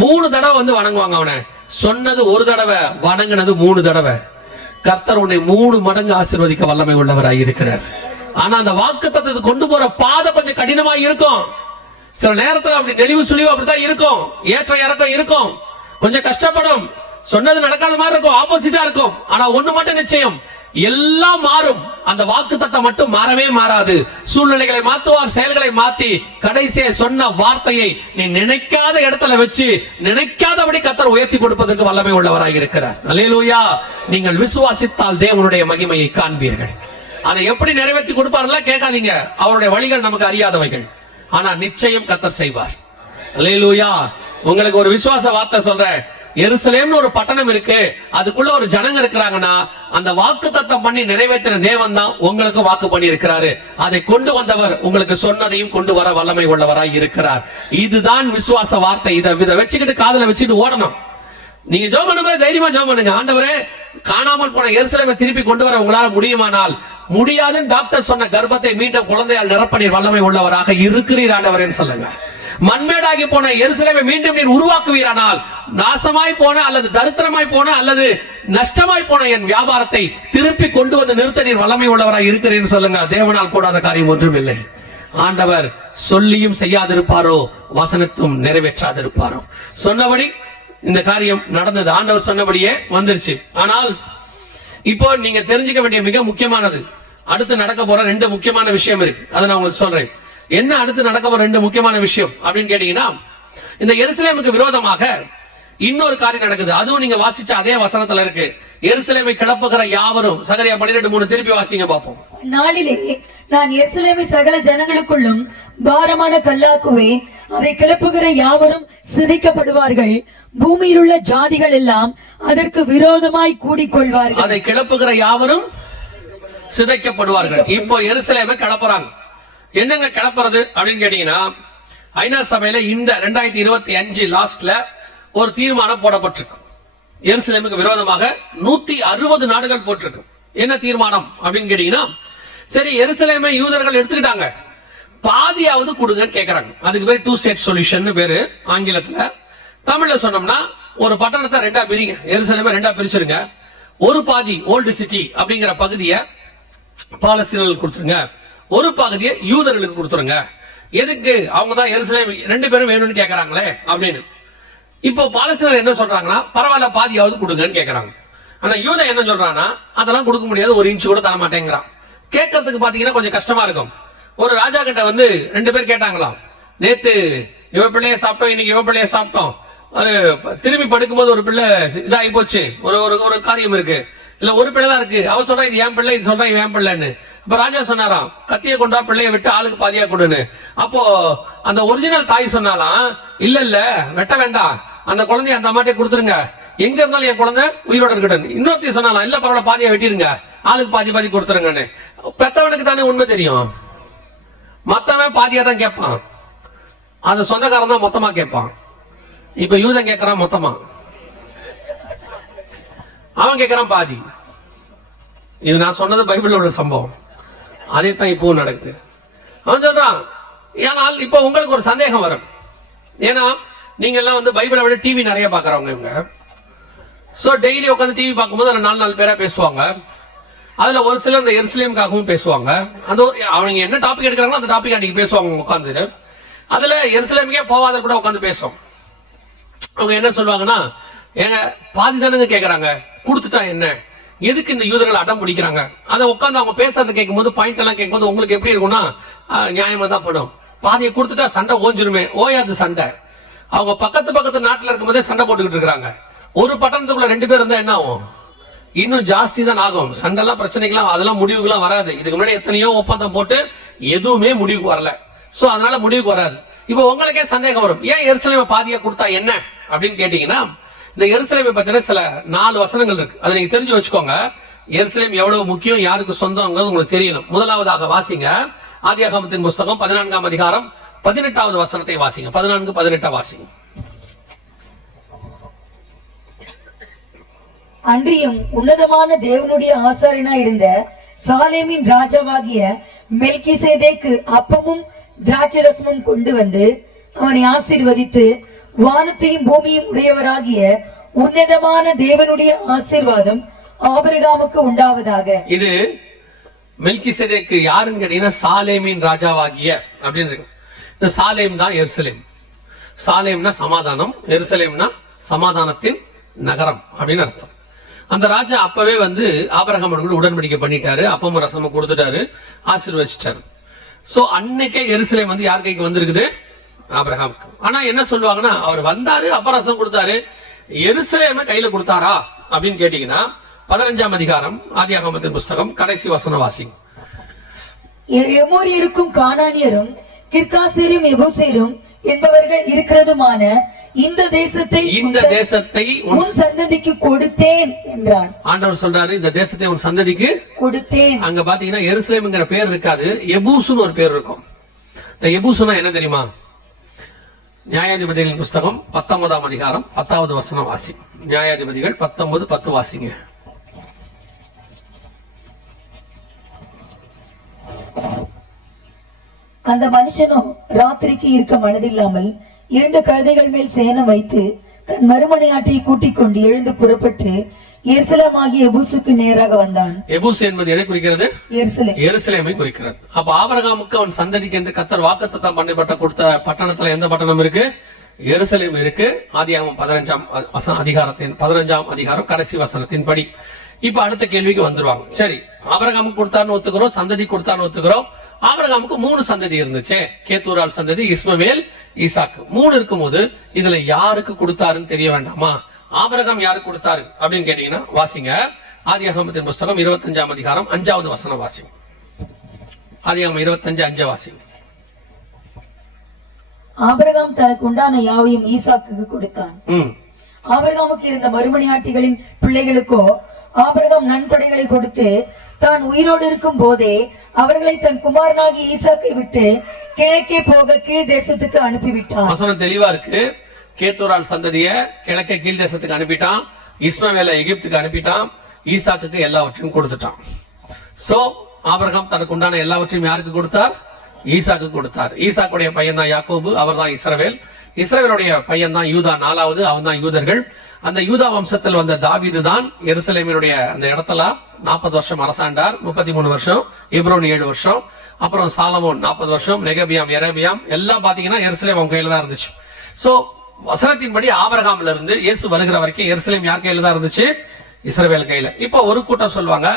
3 தடவை வந்து வணங்குவாங்க. அவனை சொன்னது ஒரு தடவை, வணங்கினது 3 தடவை. கர்த்தர் உன்னை 3 மடங்கு ஆசீர்வதிக்க வல்லமை உள்ளவராய் இருக்கிறார். ஆனா அந்த வாக்குத்தத்தத்தை கொண்டு போற பாதை கொஞ்சம் கடினமா இருக்கும். சில நேரத்துல அப்படி நெளிவு சுழிவு அப்படித்தான் இருக்கும், ஏற்ற இறக்கம் இருக்கும், கொஞ்சம் கஷ்டப்படும், சொன்னது நடக்காத மாதிரி இருக்கும், ஆப்போசிட்டா இருக்கும். ஆனா ஒண்ணு மட்டும் நிச்சயம், எல்லாம் மாறும். அந்த வாக்குத்தத்தம் மட்டும் மாறவே மாறாது. சூழ்நிலைகளை மாத்துவார், செயல்களை மாத்தி கடைசியை சொன்ன வார்த்தையை நீ நினைக்காத இடத்துல வச்சு நினைக்காதபடி கர்த்தர் உயர்த்தி கொடுப்பதற்கு வல்லமை உள்ளவராக இருக்கிறார். அல்லேலூயா. நீங்கள் விசுவாசித்தால் தேவனுடைய மகிமையை காண்பீர்கள். அதை எப்படி நிறைவேற்றி கொடுப்பார்களா கேட்காதீங்க, அவருடைய வழிகள் நமக்கு அறியாதவைகள். ஆனா நிச்சயம் கர்த்தர் செய்வார். அல்லேலூயா. உங்களுக்கு ஒரு விசுவாச வார்த்தை சொல்றேன். எருசலேம்னு ஒரு பட்டணம் இருக்கு, அதுக்குள்ள ஒரு ஜனங்க இருக்கிறாங்கன்னா அந்த வாக்கு தத்தம் பண்ணி நிறைவேற்றின தேவன் தான் உங்களுக்கு வாக்கு பண்ணி இருக்கிறாரு. அதை கொண்டு வந்தவர் உங்களுக்கு சொன்னதையும் கொண்டு வர வல்லமை உள்ளவராய் இருக்கிறார். இதுதான் விசுவாச வார்த்தை. இதை வச்சுக்கிட்டு காதுல வச்சுட்டு ஓடணும். நீங்க ஜெபம் பண்ணும்போது தைரியமா ஜெபம் பண்ணுங்க. ஆண்டவரே, காணாமல் போன எருசலேமை திருப்பி கொண்டு வர உங்களால் முடியுமானால், முடியாதுன்னு டாக்டர் சொன்ன கர்ப்பத்தை மீண்டும் குழந்தையால் நிரப்ப வல்லமை உள்ளவராக இருக்கிறீர் ஆண்டவரே சொல்லுங்க. மண்மேடாகி போன எருசலேமை மீண்டும் நீர் உருவாக்குவீரானால், நாசமாய் போன அல்லது தரித்திரமாய் போன அல்லது நஷ்டமாய் போன என் வியாபாரத்தை திருப்பி கொண்டு வந்து நிறுத்த நீர் வல்லமை உள்ளவராய் இருக்கிறீன்னு சொல்லுங்க. தேவனால் கூடாத காரியம் ஒன்றும் இல்லை. ஆண்டவர் சொல்லியும் செய்யாதிருப்பாரோ, வசனத்தும் நிறைவேற்றாதிருப்பாரோ. சொன்னபடி இந்த காரியம் நடந்தது. ஆண்டவர் சொன்னபடியே வந்துருச்சு. ஆனால் இப்போ நீங்க தெரிஞ்சுக்க வேண்டிய மிக முக்கியமானது, அடுத்து நடக்க போற 2 முக்கியமான விஷயம் இருக்கு. அதை நான் உங்களுக்கு சொல்றேன். என்ன அடுத்து நடக்க போற 2 முக்கியமான விஷயம் அப்படின்னு கேட்டீங்கன்னா, இந்த எருசலேமுக்கு விரோதமாக இன்னொரு காரியம் நடக்குது. அதுவும் நீங்க வாசிச்ச அதே வசனத்துல இருக்கு. எருசலேமை கிளப்புகிற யாவரும், சகரியா 12:3 திருப்பி வாசிங்க பாப்போம். நாளிலே நான் எருசலேமை சகல ஜனங்களுக்குள்ளும் பாரமான கல்லாக்குவேன், அதை கிளப்புகிற யாவரும் சிதைக்கப்படுவார்கள், பூமியில் உள்ள ஜாதிகள் எல்லாம் அதற்கு விரோதமாய் கூடிக்கொள்வார்கள். அதை கிளப்புகிற யாவரும் சிதைக்கப்படுவார்கள். இப்போ எருசலேமை கிளப்புறாங்க. என்னங்க கிளப்புறது அப்படின்னு கேட்டீங்கன்னா, ஐநா சபையில இந்த 2025 லாஸ்ட்ல ஒரு தீர்மானம் போடப்பட்டிருக்கு. எருசலேமுக்கு விரோதமாக 160 நாடுகள் போட்டிருக்கு. என்ன தீர்மானம் அப்படின்னு கேட்டீங்கன்னா, சரி எருசலேமை யூதர்கள் எடுத்துக்கிட்டாங்க, பாதியாவது கொடுங்கன்னு கேக்குறாங்க. அதுக்கு பேர் 2 ஸ்டேட் சொல்யூஷன் பேரு ஆங்கிலத்துல. தமிழ்ல சொன்னோம்னா, ஒரு பட்டணத்தை 2ஆ பிரிங்க, எருசலேமை 2ஆ பிரிச்சிருங்க. ஒரு பாதி ஓல்டு சிட்டி அப்படிங்கிற பகுதியை பாலஸ்தீனர்களுக்கு கொடுத்துருங்க, ஒரு பகுதியை யூதர்களுக்கு கொடுத்துருங்க. எதுக்கு? அவங்க தான் எருசலேம் 2 பேரும் வேணும்னு கேக்குறாங்களே அப்படின்னு. இப்போ பாலஸ்தீனர் என்ன சொல்றாங்கன்னா, பரவாயில்ல பாதியாவது கொடுங்கன்னு கேக்குறாங்க. ஆனா யூத என்ன சொல்றாங்கன்னா, அதெல்லாம் கொடுக்க முடியாது, 1 இன்ச் கூட தர மாட்டேங்கிறான். கேட்கறதுக்கு பாத்தீங்கன்னா கொஞ்சம் கஷ்டமா இருக்கும். ஒரு ராஜா கிட்ட வந்து 2 பேர் கேட்டாங்களாம், நேத்து இவ பிள்ளைய சாப்பிட்டோம், இன்னைக்கு இவ பிள்ளைய சாப்பிட்டோம், திரும்பி படுக்கும்போது ஒரு பிள்ளை இதாகி போச்சு, ஒரு ஒரு காரியம் இருக்கு, இல்ல ஒரு பிள்ளை தான் இருக்கு, அவ சொல்றா இது என் பிள்ளை, இது சொல்றா இது என் பிள்ளைன்னு. அப்ப ராஜா சொன்னாராம், கத்தியை கொண்டா பிள்ளைய விட்டு ஆளுக்கு பாதியா கொடுன்னு. அப்போ அந்த ஒரிஜினல் தாய் சொன்னாலாம், இல்ல வெட்ட வேண்டாம், அந்த குழந்தைய அந்த அம்மாட்டே கொடுத்துருங்க, எங்க இருந்தாலும் என் குழந்தை உயிரோட இருக்கட்டும். இன்னொருத்தையும் சொன்னாலாம், இல்ல பரவாயில்ல பாதியா வெட்டிருங்க, ஆளுக்கு பாதி பாதி கொடுத்துருங்கன்னு. பெத்தவனுக்கு தானே உண்மை தெரியும், மத்தவன் பாதியா தான் கேட்பான், அந்த சொந்தக்காரன் தான் மொத்தமா கேட்பான். இப்ப யூதன் கேட்கறான் மொத்தமா, அவன் கேட்கறான் பாதி. இது நான் சொன்னது பைபிள்ல உள்ள சம்பவம், அதே தான் இப்பவும் நடக்குது. அவன் சொல்றான், ஏனால் இப்ப உங்களுக்கு ஒரு சந்தேகம் வரும், ஏன்னா நீங்க எல்லாம் வந்து பைபிளை விட டிவி நிறைய பாக்குறவங்க இவங்க. சோ டெய்லி உட்காந்து டிவி பார்க்கும்போது அதுல 4 பேரா பேசுவாங்க. அதுல ஒரு சிலர் இந்த எருசலேமுக்காகவும் பேசுவாங்க. அந்த அவங்க என்ன டாபிக் எடுக்கிறாங்களோ அந்த டாபிக் அன்னைக்கு பேசுவாங்க உட்காந்து. அதுல எருசலேமுக்கே போவாத கூட உட்காந்து பேசுவோம். அவங்க என்ன சொல்லுவாங்கன்னா, ஏங்க பாதி தானுங்க கேட்கறாங்க, கொடுத்துட்டா என்ன, எதுக்கு இந்த யூதர்கள் அடம் பிடிக்கிறாங்க? அதை உட்காந்து அவங்க பேசுறதை கேட்கும்போது, பாயிண்ட் எல்லாம் கேட்கும்போது உங்களுக்கு எப்படி இருக்கும்னா, நியாயமா தான் படும். பாதியை கொடுத்துட்டா சண்டை ஓஞ்சிருமே, ஓயாது சண்டை. அவங்க பக்கத்து நாட்டுல இருக்கும்போதே சண்டை போட்டுக்கிட்டு இருக்காங்க. ஒரு பட்டணத்துக்குள்ள 2 பேர் இருந்தா என்ன ஆகும்? இன்னும் ஜாஸ்தி தான் ஆகும். சண்டெல்லாம் பிரச்சனைகள்லாம் அதெல்லாம் முடிவுகள்லாம் வராது. இதுக்கு முன்னாடி எத்தனையோ ஒப்பந்தம் போட்டு எதுவுமே முடிவுக்கு வரல. சோ அதனால முடிவுக்கு வராது. இப்போ உங்களுக்கே சந்தேகம் வரும், ஏன் எருசலேமை பாதியா கொடுத்தா என்ன அப்படின்னு கேட்டீங்கன்னா, இந்த எருசலேமை பத்தின சில 4 வசனங்கள் இருக்கு. அதை நீங்க தெரிஞ்சு வச்சுக்கோங்க. எருசலேம் எவ்வளவு முக்கியம், யாருக்கு சொந்தங்கிறது உங்களுக்கு தெரியணும். முதலாவதாக வாசிங்க ஆதியாகமத்தின் புஸ்தகம் 14ஆம் அதிகாரம் 18வது வசனத்தை வாசிங்க. 14-18 வாசிங்க. அன்றியும் உன்னதமான தேவனுடைய ஆசாரியனாய் இருந்த சாலேமின் ராஜாவாகிய மெல்கிசேதேக்கு அப்பமும் திராட்சரசமும் கொண்டு வந்து அவனை ஆசீர்வதித்து, வானத்தையும் பூமியும் உடையவராகிய உன்னதமான தேவனுடைய ஆசீர்வாதம் ஆபிரகாமுக்கு உண்டாவதாக. இது மெல்கிசேதேக்கு யாருன்னு கேட்டீங்கன்னா, சாலேமின் ராஜாவாகிய அப்படின்னு இருக்கு. இந்த சாலேம் தான் எருசலேம். சாலேம்னா சமாதானம், எருசலேம்னா சமாதானத்தின் நகரம் அப்படின்னு அர்த்தம். அந்த ராஜா அப்பவே வந்து ஆபிரகாமோட கூட உடன்படிக்கை பண்ணிட்டாரு, அப்பமும் ரசமும் கொடுத்துட்டாரு, ஆசீர்வதிச்சிட்டாரு. சோ அன்னைக்கே எருசலேம் வந்து யார் கைக்கு வந்திருக்குது? ஆபிரகாமுக்கு. ஆனா என்ன சொல்லுவாங்கன்னா, அவர் வந்தாரு, அப்பரசம் கொடுத்தாரு, எருசலேமை கையில கொடுத்தாரா அப்படின்னு கேட்டீங்கன்னா, 15ஆம் அதிகாரம் ஆதியாகமத்தின் புஸ்தகம் கடைசி வசன வாசிங்க. எமோரியருக்கும் கானானியரும் கிர்காசேரும் எபூசேரும் என்பவர்கள் இருக்கிறதுமான இந்த தேசத்தை உன் சந்ததிக்கு கொடுத்தேன் என்றார். ஆண்டவர் சொல்றாரு, இந்த தேசத்தை உன் சந்ததிக்கு கொடுத்தேன். அங்க பாத்தீங்கன்னா எருசலேம்ங்கிற பேர் இருக்காது, எபூசுன்னு ஒரு பேர் இருக்கும். இந்த எபூசுனா என்ன தெரியுமா? நியாயாதிபதிகளின் புஸ்தகம் 19ஆம் அதிகாரம் 10வது வசனம் வாசி. நியாயாதிபதிகள் 19:10 வாசிங்க. அந்த மனுஷனோ ராத்திரிக்கு இருக்க மனதில்லாமல் 2 கழுதைகள் மேல் சேணம் வைத்து தன் மறுமனையாட்டியை கூட்டிக் கொண்டு எழுந்து புறப்பட்டு எருசலேம் ஆகிய எபூசுக்கு நேராக வந்தான். எபூஸ் என்பது எதை குறிக்கிறது? எருசலேம். எருசலேமை குறிக்கிறது. அப்ப ஆபிரகாமுக்கு அவன் சந்ததிக்கு என்று கர்த்தர் வாக்குத்தத்தம் பண்ணப்பட்ட கொடுத்த பட்டணத்துல எந்த பட்டணம் இருக்கு? எருசலேம் இருக்கு. ஆதியாகமம் 15ஆம் அதிகாரம் கடைசி வசனத்தின் படி. இப்ப அடுத்த கேள்விக்கு வந்துருவாங்க. சரி, ஆபிரகாமுக்கு கொடுத்தான்னு ஒத்துக்கிறோம், சந்ததி கொடுத்தான்னு ஒத்துக்கிறோம். ஆபிரகாமுக்கு 3 சந்ததி இருந்துச்சு, கேத்தூரால் சந்ததி, இஸ்மவேல், ஈசாக்கு. 3 இருக்கும்போது இதுல யாருக்கு கொடுத்தாருன்னு தெரிய வேண்டாமா? ஆபிரகாம் யாருக்கு கொடுத்தாரு அப்படின்னு கேட்டீங்கன்னா வாசிங்க ஆதியாகமத்தின் புஸ்தகம் 25ஆம் அதிகாரம் 5வது வசனம் வாசிங்க. ஆதியாகமம் 25:5 வாசிங்க. ஆபிரகாம் தனக்கு உண்டான யாவையும் ஈசாக்குக்கு கொடுத்தான். ஆபிரகாமுக்கு இருந்த மறுமனையாட்டிகளின் பிள்ளைகளுக்கோ ஆபிரகாம் நன்கொடைகளை கொடுத்து தான் உயிரோடு இருக்கும் போதே அவர்களை தன் குமாரனாகி ஈசாக்கை விட்டு கிழக்கே போக கீழ் தேசத்துக்கு அனுப்பிவிட்டான். வசனம் தெளிவா இருக்கு. கேத்தூரால் சந்ததிய கிழக்கே கீழ் தேசத்துக்கு அனுப்பிட்டான், இஸ்மவேலை எகிப்துக்கு அனுப்பிட்டான், ஈசாக்குக்கு எல்லாவற்றையும் கொடுத்துட்டான். சோ ஆபிரகாம் தனக்கு உண்டான எல்லாவற்றையும் யாருக்கு கொடுத்தார்? ஈசாக்கு கொடுத்தார். ஈசாக்குடைய பையன் தான் யாக்கோபு, அவர் தான் இஸ்ரவேல். இஸ்ரவேலுடைய பையன் தான் யூதா, 4வது, அவன் தான் யூதர்கள். அந்த யூதா வம்சத்தில் வந்த தாவீது தான் எருசலேமினுடைய அந்த இடத்துல 40 வருஷம் அரசாண்டார். 33 வருஷம், எப்ரோன் 7 வருஷம், அப்புறம் சாலமோன் 40 வருஷம், ரெகபியாம், எரேபியாம் எல்லாம் பாத்தீங்கன்னா எருசலேம் அவங்க கையில தான் இருந்துச்சு. சோ வசனத்தின்படி ஆபிரகாம்ல இருந்து இயேசு வருகிற வரைக்கும் எருசலேம் யார் கையில தான் இருந்துச்சு? இஸ்ரவேல் கையில. இப்போ ஒரு கூட்டம் சொல்லுவாங்க,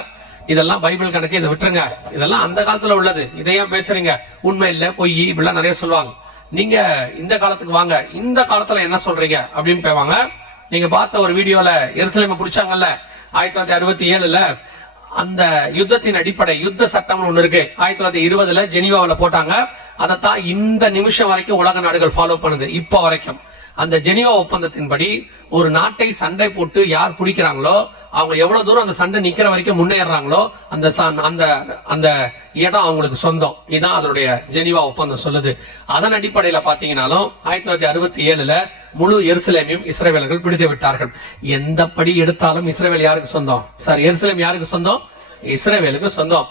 இதெல்லாம் பைபிள் கணக்கு, இதை விட்டுருங்க, இதெல்லாம் அந்த காலத்துல உள்ளது, இதையும் பேசுறீங்க, உண்மை இல்ல, பொய், இப்படிலாம் நிறைய சொல்லுவாங்க. நீங்க இந்த காலத்துக்கு வாங்க, இந்த காலத்துல என்ன சொல்றீங்க அப்படின்னு பேவாங்க. நீங்க பார்த்த ஒரு வீடியோல எருசலேமை பிடிச்சாங்கல்ல 1967ல, அந்த யுத்தத்தின் அடிப்படை யுத்த சட்டம் ஒண்ணு இருக்கு. 1920ல ஜெனீவாவில போட்டாங்க. அதைத்தான் இந்த நிமிஷம் வரைக்கும் உலக நாடுகள் ஃபாலோ பண்ணுது இப்ப வரைக்கும். அந்த ஜெனீவா ஒப்பந்தத்தின்படி ஒரு நாட்டை சண்டை போட்டு யார் பிடிக்கிறாங்களோ அவங்க எவ்வளவு தூரம் அந்த சண்டை நிக்கிற வரைக்கும் முன்னேறாங்களோ அந்த அந்த இடம் அவங்களுக்கு சொந்தம். இதுதான் அதனுடைய ஜெனீவா ஒப்பந்தம் சொல்லுது. அதன் அடிப்படையில பாத்தீங்கன்னாலும் 1967ல முழு எருசலேமையும் இஸ்ரவேலர்கள் பிடித்து விட்டார்கள். எந்த படி எடுத்தாலும் இஸ்ரவேல் யாருக்கு சொந்தம்? சார், எருசலேம் யாருக்கு சொந்தம்? இஸ்ரவேலுக்கு சொந்தம்.